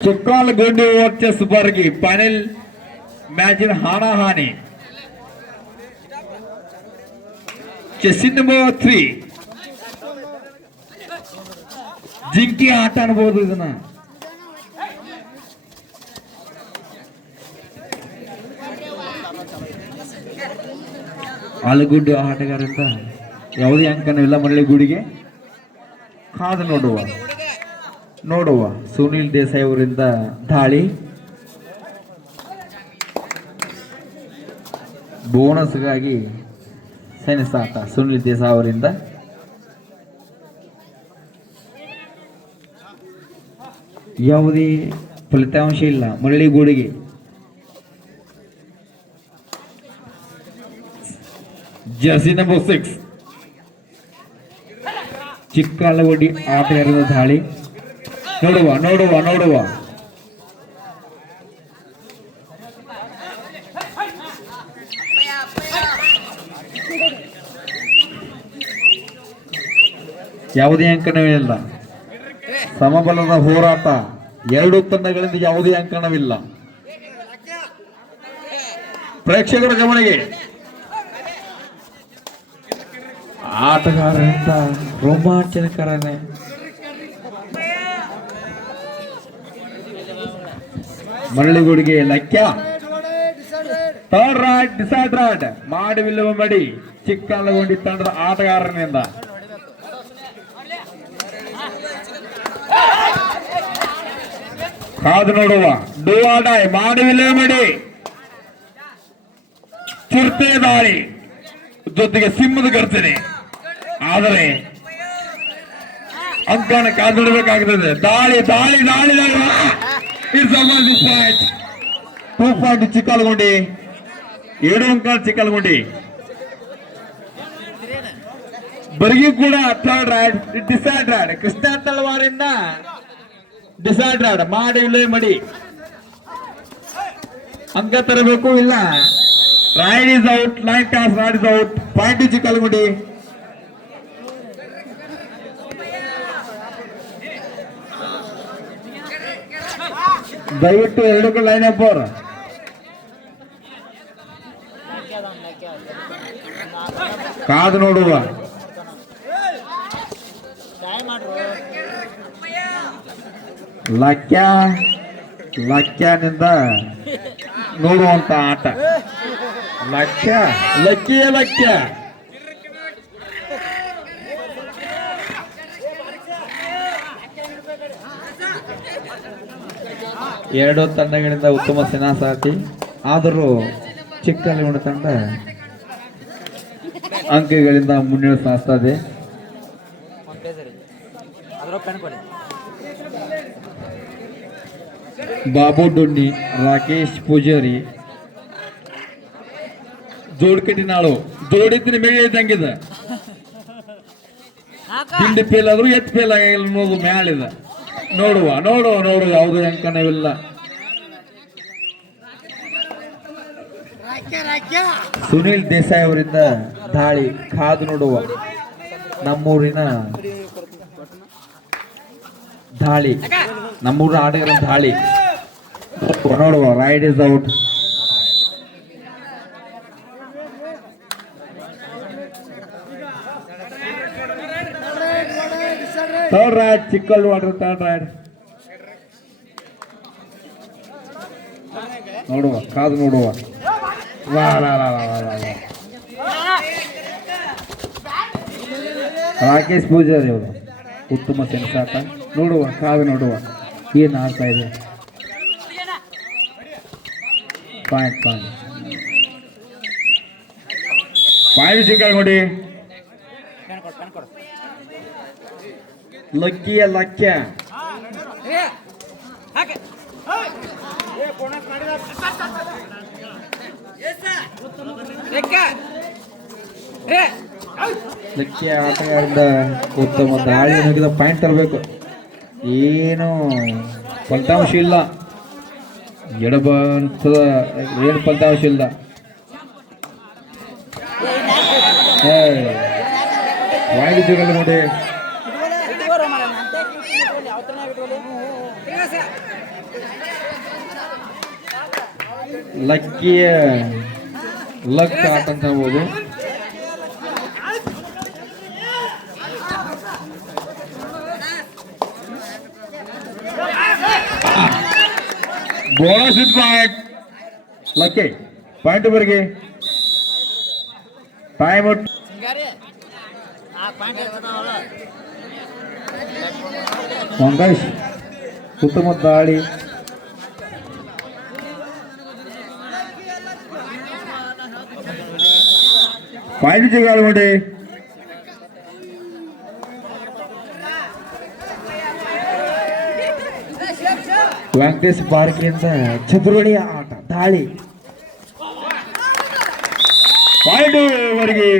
चिक्कालगुंडी वर्चस्व स्पर्धी final match हानाहानी chess number 3 ಜಿಂಕಿ ಆಟ ಅನ್ಬೋದು ಇದನ್ನ. ಆಲೂಗುಡ್ಡು ಆಟಗಾರಂತ ಯಾವುದೇ ಅಂಕನೂ ಇಲ್ಲ ಮರಳಿಗೂಡಿಗೆ. ಕಾದು ನೋಡುವ ಸುನಿಲ್ ದೇಸಾಯಿ ಅವರಿಂದ ದಾಳಿ. ಬೋನಸ್ಗಾಗಿ ಸೈನಿಸ್ ಆಟ ಸುನಿಲ್ ದೇಸಾಯಿ ಅವರಿಂದ. ಯಾವುದೇ ಫಲಿತಾಂಶ ಇಲ್ಲ ಮರಳಿಗೂಡಿಗೆ. ಜರ್ಸಿ ನಂಬರ್ 6 ಚಿಕ್ಕಾಲಗುಂಡಿ ಆಟಗಾರರ ದಾಳಿ. ನೋಡುವ ಯಾವುದೇ ಅಂಕಣವಿಲ್ಲ. ಸಮಬಲದ ಹೋರಾಟ. ಎರಡು ತಂಡಗಳಿಂದ ಯಾವುದೇ ಅಂಕಣವಿಲ್ಲ. ಪ್ರೇಕ್ಷಕರ ಗಮನಿಗೆ ಆಟಗಾರರಿಂದ ರೋಮಾಂಚನಕರನೇ. ಮರಳಿಗೂಡಿಗೆ ಲಕ್ಯ. ಥರ್ಡ್ ರೈಟ್ ಡಿಸೈಡ್ ರೈಟ್ ಮಾಡಿವಿಲ್ಲವ ಮಡಿ ಚಿಕ್ಕಾಲಗುಂಡಿ ತಂಡದ ಆಟಗಾರನಿಂದ. ಕಾದು ನೋಡುವ ಡೂವಾಡಾಯ್ ಮಾಡಿವಿಲ್ಲವ ಮಡಿ ಚಿರತೆ ದಾಳಿ ಜೊತೆಗೆ ಸಿಂಹದ ಗರ್ಜನೆ. ಆದರೆ ಅಂಕನ ಕಾದು ನೋಡಬೇಕಾಗುತ್ತದೆ. ದಾಳಿ 2 ಪಾಯಿಂಟ್ ಚಿಕ್ಕಲಗುಂಡಿ. 7 ಅಂಕ ಚಿಕ್ಕಲಗುಂಡಿ. ಬರಿಗೂ ಕೂಡ third raid decide raid Krishna ತಳವಾರಿಂದ ಡಿಸೈಡ್ ರೈಡ್ ಮಾಡಿ ಇಲ್ಲೇ ಮಡಿ ಅಂಕ ತರಬೇಕು. ಇಲ್ಲ raid is out. Line cross raid is out. Point Chikkalagundi. ದಯವಿಟ್ಟು 2 ಲೈನ್ ಅಪ್ ಅವ್ರ. ಕಾದು ನೋಡುವ ಲಕ್ಯನಿಂದ ನೋಡುವಂತ ಆಟ. ಲಕ್ಯ ಎರಡು ತಂಡಗಳಿಂದ ಉತ್ತಮ ಸೇನಾಸಾರಥಿ. ಆದರೂ ಚಿಕ್ಕಲಗುಂಡಿ ತಂಡ ಅಂಕಗಳಿಂದ ಮುನ್ನಡೆ ಸಾಧಿಸುತ್ತದೆ. ಬಾಬು ಡೊನ್ನಿ, ರಾಕೇಶ್ ಪೂಜಾರಿ, ಜೋಡ್ಕಟ್ಟಿನಾಳು ಜೋಡಿತ್ತಿನ ಮೇಲೆ ಇದ್ದಂಗಿದ. ತಿಂಡಿ ಫೇಲ್ ಆದ್ರೂ ಎತ್ ಫೇಲ್ ಆಗಿಲ್ಲ ಅನ್ನೋದು ಮ್ಯಾಲಿದ. ನೋಡುವ ಯಾವುದೇ ಅಂಕಣವಿಲ್ಲ. ಸುನಿಲ್ ದೇಸಾಯಿ ಅವರಿಂದ ದಾಳಿ. ಕಾದು ನೋಡುವ ನಮ್ಮೂರಿನ ದಾಳಿ. ನಮ್ಮೂರಿನ ಆಟಗಾರ ದಾಳಿ. ನೋಡುವ raid is out. Third raid Chikkalavada. Third raid ನೋಡುವ ಕಾದು ನೋಡುವ. ರಾಕೇಶ್ ಪೂಜಾರಿ ಅವರು ಉತ್ತಮ ಸೆಣಸಾಟ. ಕಾದು ನೋಡುವ ಏನು ಆಗ್ತಾ ಇದೆ. ಪಾಯಿಂಟ್ ಚಿಕ್ಕಲಗುಂಡಿ. ಲಕ್ಯ ಆಟಗಾರರಿಂದ ಉತ್ತಮ ದಾಳಿ ನುಗ್ಗಿದ ಪಾಯಿಂಟ್ ತರಬೇಕು. ಏನು ಫಲಿತಾಂಶ ಇಲ್ಲ. ಏನು ಫಲಿತಾಂಶ ಇಲ್ಲ. ವಾಯಿದ್ಯಗಳು ನೋಡಿ ಲಕ್ಕಿಯ ಲಕ್ ಆಟ ಅಂತ ಹೇಳ್ಬೋದು. ಬೋನಸ್ ಪಾಯಿಂಟ್ ಲಕ್ಕಿ ಪಾಯಿಂಟ್ ವರೆಗೆ ಟೈಮ್ ಔಟ್. ಮಂಗೇಶ್ ಉತ್ತಮ ದಾಳಿ. ಪಾಯಿಂಟ್ ಜಗಾಳ ನೋಡಿ. ವೆಂಕಟೇಶ್ ಬಾರ್ಕಿಯಿಂದ ಚದುರುಳಿ ಆಟ ದಾಳಿ. ಪಾಯಿಂಟ್ ವರೆಗೆ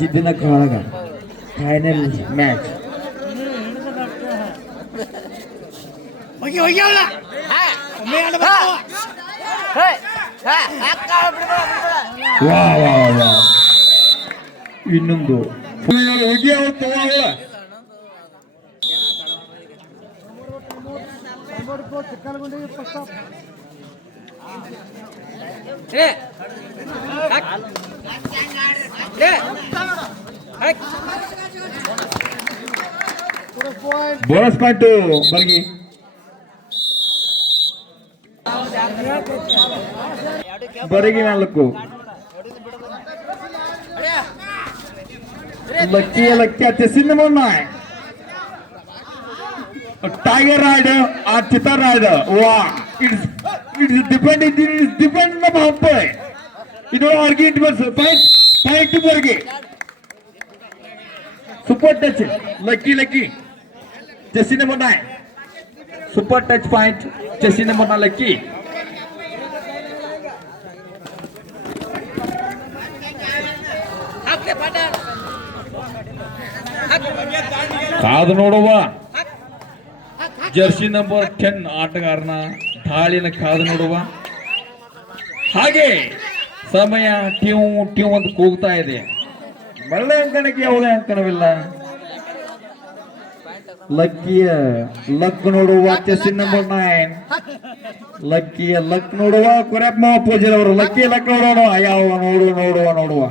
ಜಿದ್ದಿನ ಕಾಳಗ ಫೈನಲ್ ಮ್ಯಾಚ್. ಇನ್ನೊಂದು ಬೋನಸ್ ಪಾಯಿಂಟ್ ಬರ್ಗಿ. ಬರಿಗೆ 4. ಲಕ್ಕಿ ಚೆಸ್ಸಿನ ಮೊನ್ನ ಟೈಗರ್ ರೈಡ್ ಆ ಚಿತಾರ್ ರೈಡ್. ವಾ ಇಟ್ಸ್ ಡಿಪೆಂಡ್ ನಮ್ಮ ಹಬ್ಬ ಇದು ಆರ್ಗಿ ಇಂಟರ್ವಲ್ಸ್. ಪಾಯಿಂಟ್ ಬರ್ಗೆ ಸೂಪರ್ ಟಚ್ ಲಕ್ಕಿ ಚೆಸ್ಸಿ ನಂಬರ್ 9 ಸೂಪರ್ ಟಚ್ ಪಾಯಿಂಟ್ ಚೆಸ್ಸಿ ನಂಬರ್ 9 ಲಕ್ಕಿ. ಕಾದು ನೋಡುವ ಜರ್ಸಿ ನಂಬರ್ 10 ಆಟಗಾರನ ದಾಳಿನ ಕಾದು ನೋಡುವ. ಹಾಗೆ ಸಮಯ ಟ್ಯೂ ಅಂತ ಕೂಗ್ತಾ ಇದೆ. ಒಳ್ಳೆ ಅಂಕಣಕ್ಕೆ ಯಾವುದೇ ಅಂಕಣವಿಲ್ಲ. ಲಕ್ಕಿಯ ಲಕ್ ನೋಡುವ ಚೆಸ್ಸಿನ ನಂಬರ್ 9 ಲಕ್ಕಿಯ ಲಕ್ ನೋಡುವ ಕೊರಪ್ಪ ಪೂಜಾರಿ ಅವರು. ಲಕ್ಕಿ ಲಕ್ ನೋಡೋಣ ಯಾವ ನೋಡುವ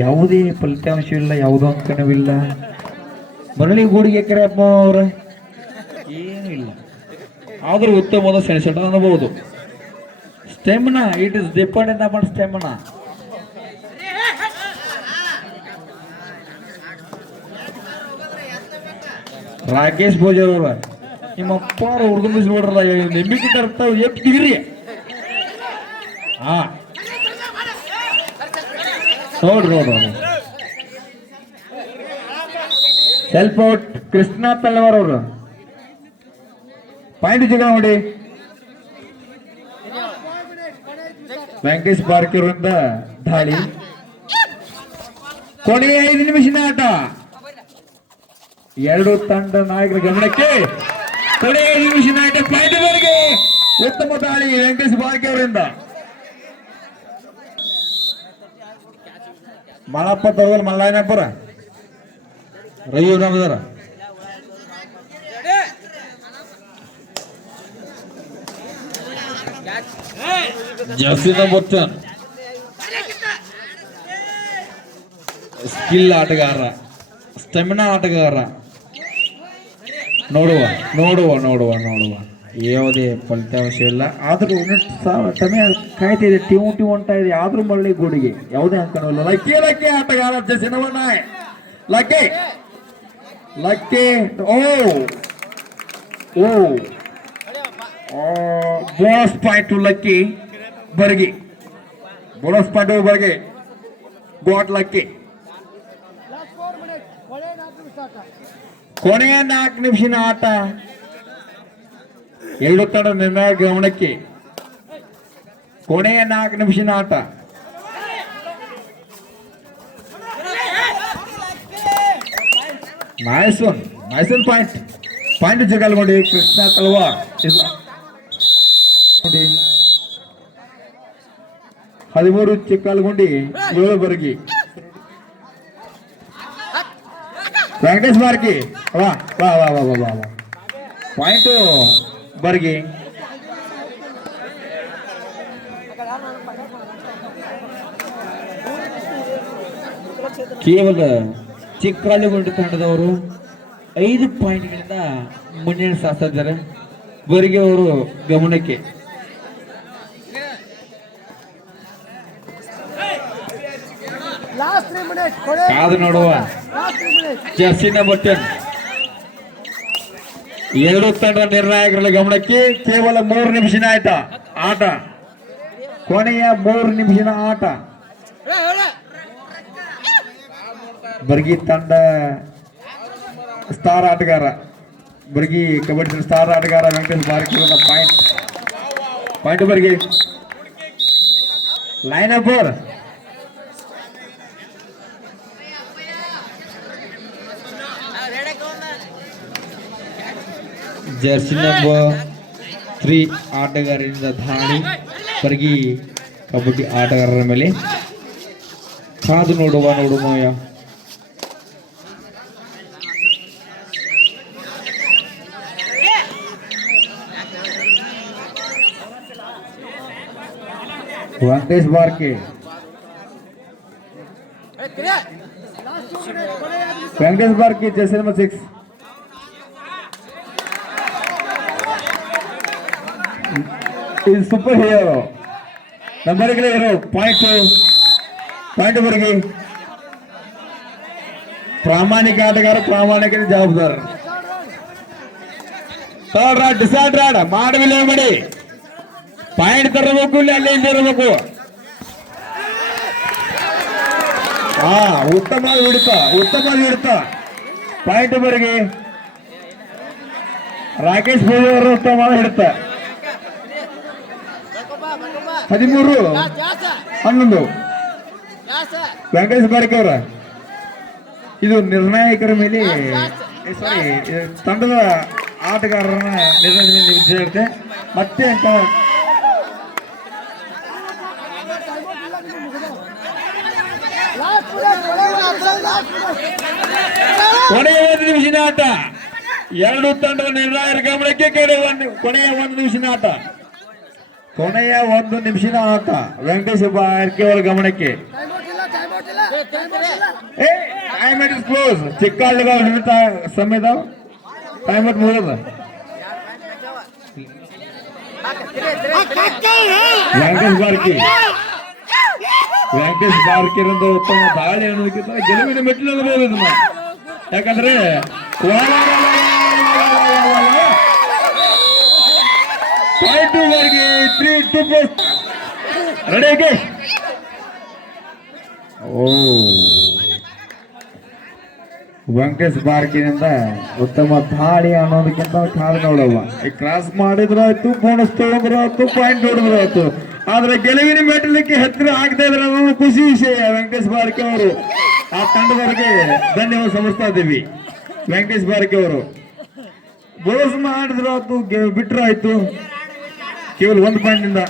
ಯಾವುದೇ ಫಲಿತಾಂಶವಿಲ್ಲ, ಯಾವುದೋ ಅಂಕಣವಿಲ್ಲ. ಮರಳಿ ಗೂಡಿಗೆ ಕರೆಯಪ್ಪ ಅವ್ರ ಏನೂ ಇಲ್ಲ. ಆದರೂ ಉತ್ತಮವಾದ ಸೆಣಸಟ ಅನ್ನಬಹುದು. Stamina it is dependent upon stamina. Rakesh Poojari ಅವ್ರ ನಿಮ್ಮಪ್ಪ ಹುಡುಗನ ಬಿಸಿ ನೋಡ್ರಲ್ಲ ನಿಮ್ಮಿಗಿಂತ ಎಷ್ಟಿದ್ರಿ. ಹಾ ನೋಡ್ರಿ ಸೆಲ್ಫ್ ಔಟ್ ಕೃಷ್ಣ ತಲ್ಲವಾರ್ ಅವರು. ಪಾಯಿಂಟ್ ಜಗ ನೋಡಿ. ವೆಂಕಟೇಶ್ ಬಾರ್ಕಿಯವರಿಂದ ದಾಳಿ. ಕೊನೆಯ 5 ನಿಮಿಷದ ಆಟ. 2 ತಂಡ ನಾಯಕರ ಗಮನಕ್ಕೆ. ಕೊನೆಯ 5 ನಿಮಿಷದ ಆಟ ಪಾಯಿಂಟ್ ವರೆಗೆ ಉತ್ತಮ ದಾಳಿ ವೆಂಕಟೇಶ್ ಬಾರ್ಕಿಯವರಿಂದ. ಮಳಪ್ಪ ತಗೋಲ್ ಮಲ್ಲಾಯನಪ್ಪರ ರವಿ ನಮ್ಮದಾರ. ಜರ್ಸಿ ನಂಬರ್ 10 ಸ್ಕಿಲ್ ಆಟಗಾರ, ಸ್ಟೆಮಿನಾ ಆಟಗಾರ. ನೋಡುವ ಯಾವುದೇ ಫಲಿತಾಂಶ ಇಲ್ಲ. ಆದ್ರೂ ಸಮಯ ಕಾಯ್ತಿದೆ. ಟ್ಯೂ ಅಂತ ಇದೆ. ಆದ್ರೂ ಮರಳಿ ಗೋಡಿಗೆ ಯಾವುದೇ ಅಂಕಣವಿಲ್ಲ. ಲಕ್ಕಿ ಆಟಗಾರ jersey number 9 Lucky. Bonus point to Lucky ಬರ್ಗಿ. ಬೋನಸ್ ಪಾಯಿಂಟ್ ಬರ್ಗಿ ಗೋಟ್ ಲಕ್ಕಿ. ಕೊನೆಯ 4 ನಿಮಿಷದ ಆಟ. 2 ತಂಡ ನಿರ್ಣಾಯಕ ಗಮನಕ್ಕೆ. ಕೊನೆಯ 4 ನಿಮಿಷದ ಆಟ. ನೈಸ್ ಒನ್ ಪಾಯಿಂಟ್ ಜಗಲ್ ಮಾಡಿ ಕೃಷ್ಣ ತಲ್ವಾರ್. 13 ಚಿಕ್ಕಲ್ಗುಂಡಿ 7 ಬರ್ಗಿ ವೆಂಕಟೇಶ್ ಬಾರ್ಕಿ ವಾ ವಾ ವಾ ವಾ ವಾ ವಾ ಪಾಯಿಂಟ್ ಬರ್ಗಿ ಕೇವಲ ಚಿಕ್ಕಲ್ಗುಂಡಿ ತಂಡದವರು 5 ಪಾಯಿಂಟ್ಗಳಿಂದ ಮುನ್ನಡೆ ಸಾಧಿಸಿದ್ದಾರೆ. ಬರ್ಗಿ ಅವರು ಗಮನಕ್ಕೆ ಕಾದು ನೋಡುವ ಜರ್ಸಿ ನಂಬರ್ 10 ಎರಡು ತಂಡ ನಿರ್ಣಾಯಕರ ಗಮನಕ್ಕೆ ಕೇವಲ 3 ನಿಮಿಷ ಆಯ್ತಾ ಆಟ, ಕೊನೆಯ 3 ನಿಮಿಷದ ಆಟ. ಬರ್ಗಿ ತಂಡ ಸ್ಟಾರ್ ಆಟಗಾರ, ಬರ್ಗಿ ಕಬಡ್ಡಿ ಸ್ಟಾರ್ ಆಟಗಾರ Venkatesh Barki point Bargi line up Jersey number 3 ಆಟಗಾರರಿಂದ ಧಾಳಿ ಬರ್ಗಿ ಕಬಡ್ಡಿ ಆಟಗಾರರ ಮೇಲೆ ಕಾದು ನೋಡುವ Venkatesh Barki Jersey number 6 is super hero. Number hero point Bargi ಪ್ರಾಮಾಣಿಕ ಆಟಗಾರ, ಪ್ರಾಮಾಣಿಕ ಜವಾಬ್ದಾರ. ಥರ್ಡ್ ರಾಡ್ ಡಿಸೈಡ್ ರಾಡ್ ಮಾಡವಿಲ್ಲ ಮಾಡಿ ಪಾಯಿಂಟ್ ತರಬೇಕು, ಇಲ್ಲಿ ಅಲ್ಲೇ ಇರಬೇಕು. ಉತ್ತಮ ಹಿಡಿತ ಪಾಯಿಂಟ್ ಬರ್ಗಿ ರಾಕೇಶ್ ಭೋಜ್ ಅವರು ಉತ್ತಮ ಹಿಡಿತ 13-11 ವೆಂಕಟೇಶ್ ಬಾರ್ಕಿ ಅವರ. ಇದು ನಿರ್ಣಾಯಕರ ಮೇಲೆ ತಂಡದ ಆಟಗಾರರನ್ನ ನಿರ್ಣಯಿಸುತ್ತೆ. ಮತ್ತೆ ಅಂತ ಕೊನೆಯ 1 ನಿಮಿಷದ ಆಟ, ಎರಡು ತಂಡದ ನಿರ್ಣಾಯಕರ ಗಮನಕ್ಕೆ ಕೊನೆಯ 1 ನಿಮಿಷದ ಆಟ, ಕೊನೆಯ 1 ನಿಮಿಷದ ಆಟ ವೆಂಕಟೇಶ್ ಬಾರ್ಕಿ ಅವರ ಗಮನಕ್ಕೆ. ಕ್ಲೋಸ್ ಚಿಕ್ಕಳ್ಳಿಗ ಸಮಯದ ಟೈಮ್ ಔಟ್ ಮುಗಿದ. ವೆಂಕಟೇಶ್ ಬಾರ್ಕಿರಿಂದ ಉತ್ತಮ ದಾಳಿ ಅನ್ನೋದಕ್ಕಿಂತ ಗೆಲುವಿನ ಮೆಟ್ಟಿಲು ಅನ್ನಬಹುದು ಇದನ್ನ. ಯಾಕಂದ್ರೆ ರೆಡಿ ವೆಂಕಟೇಶ್ ಬಾರ್ಕಿನಿಂದ ಉತ್ತಮ ದಾಳಿ ಅನ್ನೋದಕ್ಕಿಂತ ಕಾದು ನೋಡವ. ಕ್ರಾಸ್ ಮಾಡಿದ್ರು ಆಯ್ತು, ಬೋನಸ್ ತಗೊಂಡ್ರು ಆಯ್ತು, ಪಾಯಿಂಟ್ ನೋಡಿದ್ರು ಆಯ್ತು. ಆದ್ರೆ ಗೆಲುವಿನ ಮೆಟ್ಟಲಿಕ್ಕೆ ಹತ್ತಿರ ಆಗ್ತಾ ಇದ್ರೆ ಅನ್ನೋದು ಖುಷಿ ವಿಷಯ. ವೆಂಕಟೇಶ್ ಬಾರ್ಕಿ ಅವರು ಆ ತಂಡದವರಿಗೆ ಧನ್ಯವಾದ ಸಲ್ಲಿಸ್ತಾ ಇದ್ದೀವಿ. ವೆಂಕಟೇಶ್ ಬಾರ್ಕಿ ಅವರು ಬೋನಸ್ ಮಾಡಿದ್ರು ಆಯ್ತು, ಬಿಟ್ರು ಆಯ್ತು. ಕೇವಲ 1 ಪಾಯಿಂಟ್ ನಿಂದ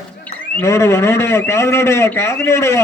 ಕಾದು ನೋಡುವ